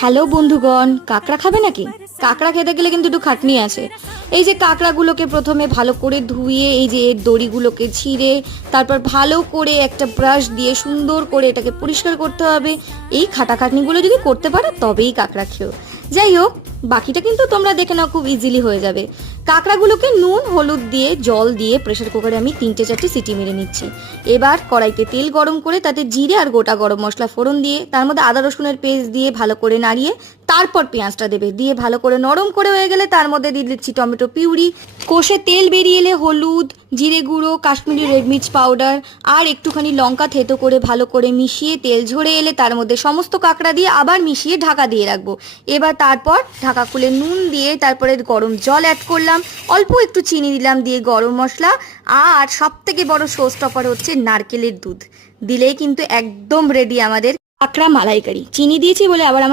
Hello বন্ধুগণ, কাঁকড়া খাবে নাকি? কাঁকড়া খেতে গেলে কিন্তু একটু খাটনি আছে। এই যে কাঁকড়াগুলোকে প্রথমে ভালো করে ধুয়ে এই যে এর দড়িগুলোকে ছিঁড়ে তারপর ভালো করে একটা ব্রাশ দিয়ে সুন্দর করে এটাকে পরিষ্কার করতে হবে। এই খাটাখাটনিগুলো যদি করতে পারো তবেই কাঁকড়া খেও। যাই হোক, বাকিটা কিন্তু তোমরা দেখে নাও, খুব ইজিলি হয়ে যাবে। কাঁকড়াগুলোকে নুন হলুদ দিয়ে জল দিয়ে প্রেসার কুকারে আমি 3-4টে সিটি মেরে নিচ্ছি। এবার কড়াইতে তেল গরম করে তাতে জিরে আর গোটা গরম মশলা ফোড়ন দিয়ে তার মধ্যে আদা রসুনের পেস্ট দিয়ে ভালো করে নাড়িয়ে তারপর পেঁয়াজটা দেবে, দিয়ে ভালো করে নরম করে হয়ে গেলে তার মধ্যে দিয়ে দিচ্ছি টমেটো পিউরি। কষে তেল বেরিয়ে এলে হলুদ, জিরে গুঁড়ো, কাশ্মীরি রেড মির্চ পাউডার আর একটুখানি লঙ্কা থেতো করে ভালো করে মিশিয়ে তেল ঝরে এলে তার মধ্যে সমস্ত কাঁকড়া দিয়ে আবার মিশিয়ে ঢাকা দিয়ে রাখবো। এবার তারপর ঢাকা খুলে নুন দিয়ে তারপরে গরম জল অ্যাড করলাম, অল্প একটু চিনি দিলাম, দিয়ে গরম মশলা, আর সব থেকে বড় শো স্টপার হচ্ছে নারকেলের দুধ। দিলেই কিন্তু একদম রেডি আমাদের কাঁকড়া মালাইকারি। চিনি দিয়েছি বলে আবার আমাকে